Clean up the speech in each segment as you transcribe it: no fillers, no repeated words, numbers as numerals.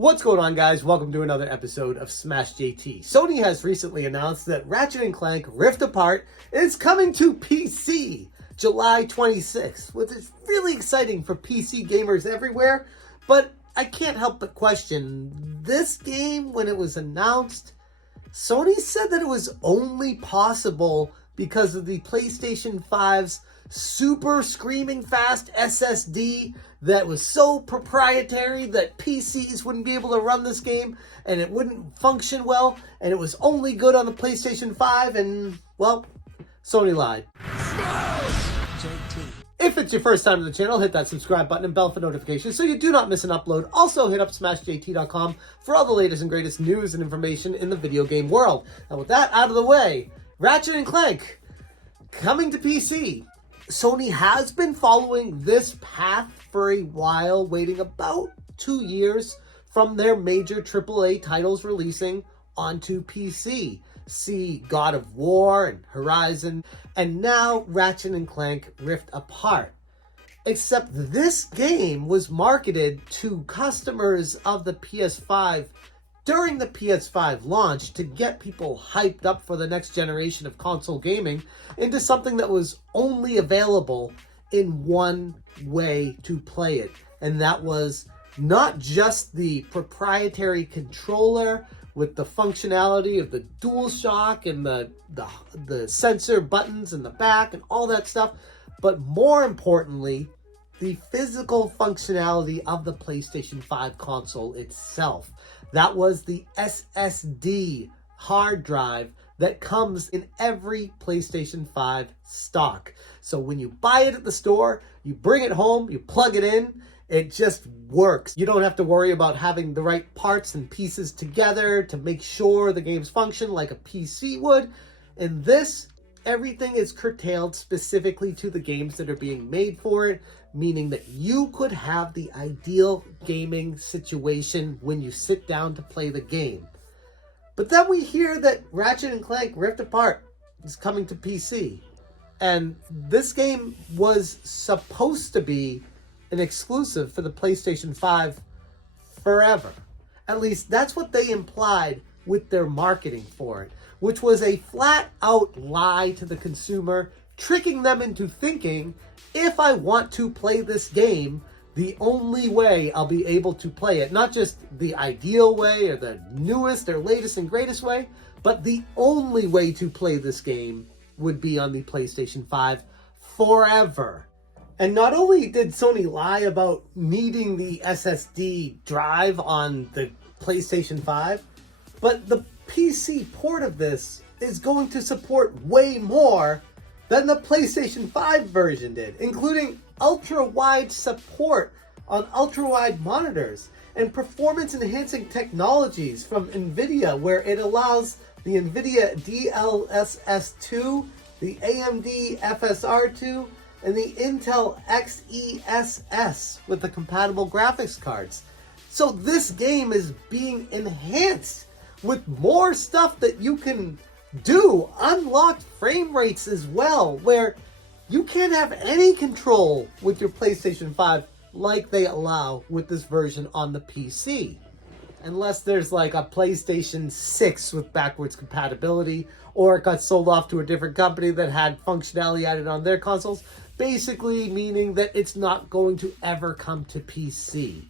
What's going on, guys? Welcome to another episode of Smash JT. Sony has recently announced that Ratchet Clank Rift Apart is coming to PC July 26th, which is really exciting for PC gamers everywhere. But I can't help but question, this game, when it was announced, Sony said that it was only possible because of the PlayStation 5's super screaming fast SSD that was so proprietary that PCs wouldn't be able to run this game and it wouldn't function well, and it was only good on the PlayStation 5, and, well, Sony lied. If it's your first time to the channel, hit that subscribe button and bell for notifications so you do not miss an upload. Also, hit up smashjt.com for all the latest and greatest news and information in the video game world. And with that out of the way, Ratchet & Clank coming to PC. Sony has been following this path for a while, waiting about 2 years from their major AAA titles releasing onto PC. See God of War and Horizon, and now Ratchet & Clank Rift Apart. Except this game was marketed to customers of the PS5 during the PS5 launch to get people hyped up for the next generation of console gaming into something that was only available in one way to play it. And that was not just the proprietary controller with the functionality of the DualShock and the sensor buttons in the back and all that stuff, but more importantly, the physical functionality of the PlayStation 5 console itself. That was the SSD hard drive that comes in every PlayStation 5 stock. So when you buy it at the store, you bring it home, you plug it in, it just works. You don't have to worry about having the right parts and pieces together to make sure the games function like a PC would. In this, everything is curtailed specifically to the games that are being made for it, meaning that you could have the ideal gaming situation when you sit down to play the game. But then we hear that Ratchet & Clank Rift Apart is coming to PC. And this game was supposed to be an exclusive for the PlayStation 5 forever. At least that's what they implied with their marketing for it, which was a flat-out lie to the consumer, tricking them into thinking, if I want to play this game, the only way I'll be able to play it, not just the ideal way or the newest or latest and greatest way, but the only way to play this game would be on the PlayStation 5 forever. And not only did Sony lie about needing the SSD drive on the PlayStation 5, but the PC port of this is going to support way more than the PlayStation 5 version did, including ultra-wide support on ultra-wide monitors and performance-enhancing technologies from NVIDIA, where it allows the NVIDIA DLSS2, the AMD FSR2, and the Intel XeSS with the compatible graphics cards. So this game is being enhanced with more stuff that you can do, unlocked frame rates as well, where you can't have any control with your PlayStation 5 like they allow with this version on the PC. Unless there's like a PlayStation 6 with backwards compatibility, or it got sold off to a different company that had functionality added on their consoles, basically meaning that it's not going to ever come to PC.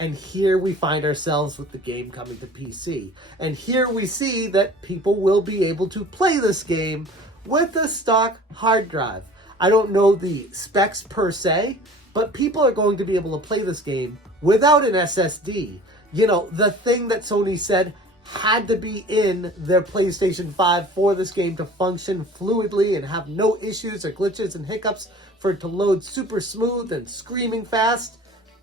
And here we find ourselves with the game coming to PC. And here we see that people will be able to play this game with a stock hard drive. I don't know the specs per se, but people are going to be able to play this game without an SSD. You know, the thing that Sony said had to be in their PlayStation 5 for this game to function fluidly and have no issues or glitches and hiccups for it to load super smooth and screaming fast.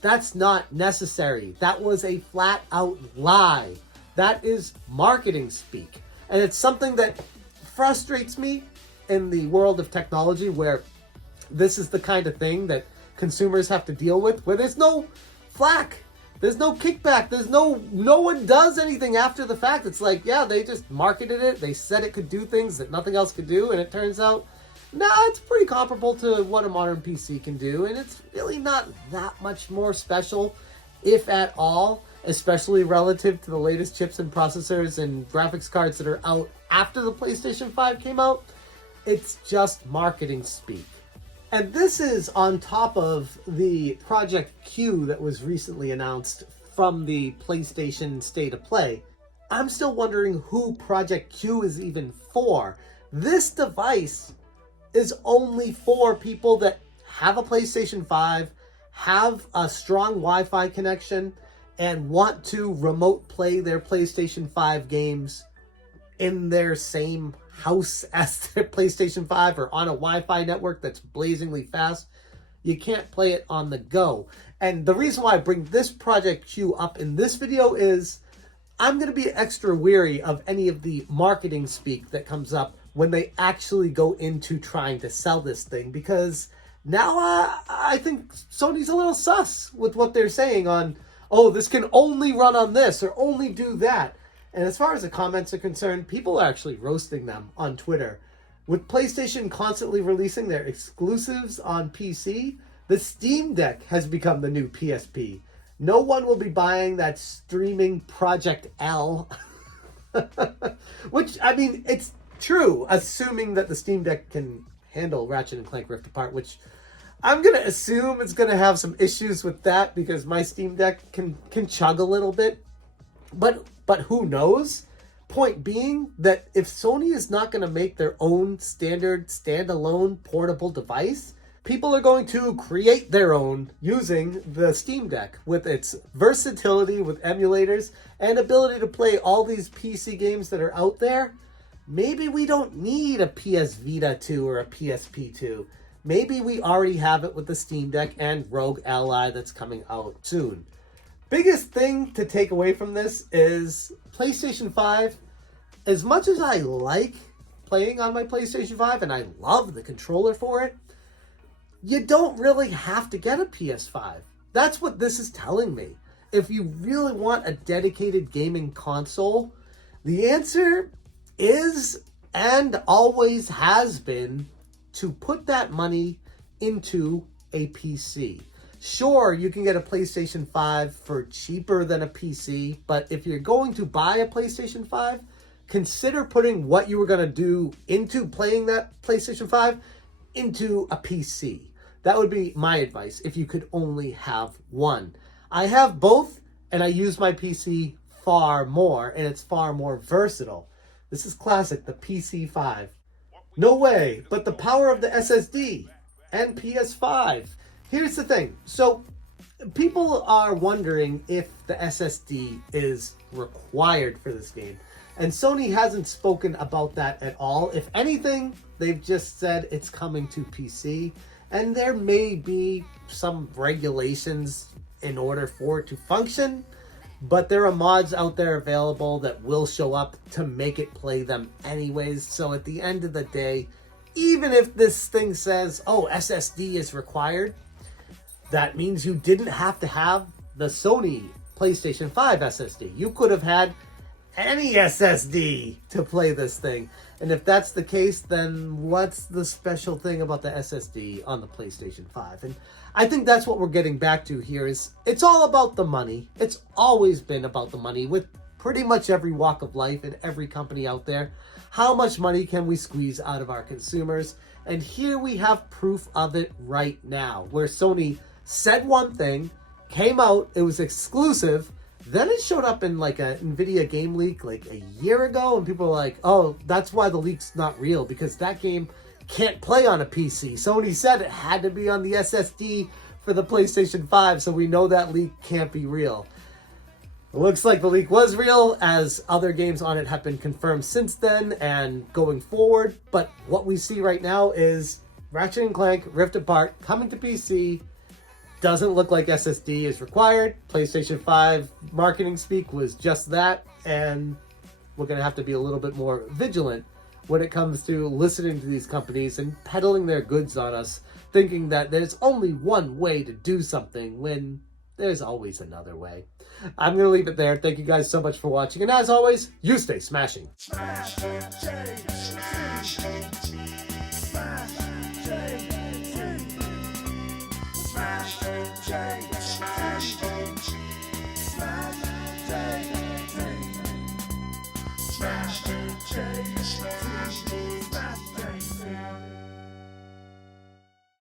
That's not necessary. That was a flat-out lie. That is marketing speak. And it's something that frustrates me in the world of technology, where this is the kind of thing that consumers have to deal with, where there's no flack, there's no kickback, there's no one does anything after the fact. It's like, yeah, they just marketed it, they said it could do things that nothing else could do, and it turns out, nah, it's pretty comparable to what a modern PC can do, and it's really not that much more special, if at all. especially relative to the latest chips and processors and graphics cards that are out after the PlayStation 5 came out. It's just marketing speak. And this is on top of the Project Q that was recently announced from the PlayStation State of Play. I'm still wondering who Project Q is even for. This device is only for people that have a PlayStation 5, have a strong Wi-Fi connection, and want to remote play their PlayStation 5 games in their same house as their PlayStation 5 or on a Wi-Fi network that's blazingly fast. You can't play it on the go. And the reason why I bring this Project Q up in this video is I'm going to be extra weary of any of the marketing speak that comes up when they actually go into trying to sell this thing, because now I think Sony's a little sus with what they're saying on, oh, this can only run on this or only do that. And as far as the comments are concerned, people are actually roasting them on Twitter. With PlayStation constantly releasing their exclusives on PC, the Steam Deck has become the new PSP. No one will be buying that streaming Project L. Which, I mean, it's true, assuming that the Steam Deck can handle Ratchet and Clank Rift Apart, which I'm going to assume it's going to have some issues with that because my Steam Deck can chug a little bit. But who knows? Point being that if Sony is not going to make their own standard standalone portable device, people are going to create their own using the Steam Deck with its versatility with emulators and ability to play all these PC games that are out there. Maybe we don't need a PS Vita 2 or a PSP 2. Maybe we already have it with the Steam Deck and Rogue Ally that's coming out soon. Biggest thing to take away from this is PlayStation 5. As much as I like playing on my PlayStation 5 and I love the controller for it, you don't really have to get a PS5. That's what this is telling me. If you really want a dedicated gaming console, the answer is and always has been to put that money into a PC. Sure, you can get a PlayStation 5 for cheaper than a PC, but if you're going to buy a PlayStation 5, consider putting what you were going to do into playing that PlayStation 5 into a PC. That would be my advice if you could only have one. I have both, and I use my PC far more, and it's far more versatile. This is classic, the PC5. No way, but the power of the SSD and PS5. Here's the thing. So people are wondering if the SSD is required for this game. And Sony hasn't spoken about that at all. If anything, they've just said it's coming to PC. And there may be some regulations in order for it to function. But there are mods out there available that will show up to make it play them anyways. So at the end of the day, even if this thing says, oh, SSD is required, that means you didn't have to have the Sony PlayStation 5 SSD. You could have had any SSD to play this thing. And if that's the case, then what's the special thing about the SSD on the PlayStation 5? And I think that's what we're getting back to here is it's all about the money. It's always been about the money with pretty much every walk of life and every company out there. How much money can we squeeze out of our consumers? And here we have proof of it right now, where Sony said one thing, came out, it was exclusive, then it showed up in like a NVIDIA game leak like a year ago, and people were like, oh, that's why the leak's not real, because that game can't play on a PC. Sony said it had to be on the SSD for the PlayStation 5, so we know that leak can't be real. It looks like the leak was real, as other games on it have been confirmed since then and going forward, but what we see right now is Ratchet & Clank Rift Apart coming to PC. Doesn't look like SSD is required. PlayStation 5 marketing speak was just that, and we're going to have to be a little bit more vigilant when it comes to listening to these companies and peddling their goods on us, thinking that there's only one way to do something when there's always another way. I'm going to leave it there. Thank you guys so much for watching, and as always, you stay smashing. Smash,